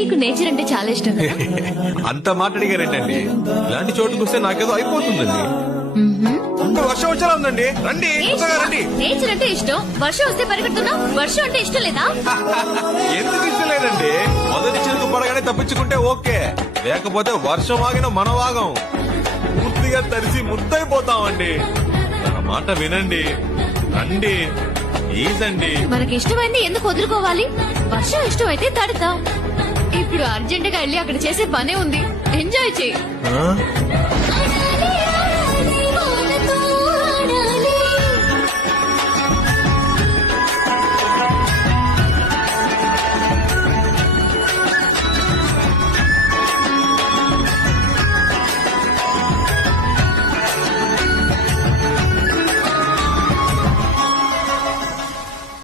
నీకు నేచర్ అంటే చాలా ఇష్టం కదా? అంత మాట అడిగారేంటండి? ఇలాంటి చోటుకు వస్తే నాకేదో అయిపోతుందండి. వర్షం వచ్చేలా ఉందండి, రండి త్వరగా రండి. నేచర్ అంటే ఇష్టం, వర్షం వస్తే పరిగెడుతున్నావు. వర్షం అంటే ఇష్టం లేదా? ఎందుకు ఇష్టం లేదండి? మొదటి చిరుకు పడగానే తప్పించుకుంటే ఓకే, లేకపోతే వర్షం ఆగిన మనం ఆగం, పూర్తిగా తడిసి ముద్దైపోతామండి. నా మాట వినండి, రండి ప్లీజ్ అండి. మనకి ఇష్టమైంది ఎందుకు వదులుకోవాలి? వర్షం ఇష్టం అయితే తడతాం. ఇప్పుడు అర్జెంట్ గా వెళ్ళి అక్కడ చేసే పనే ఉంది, ఎంజాయ్ చేయి.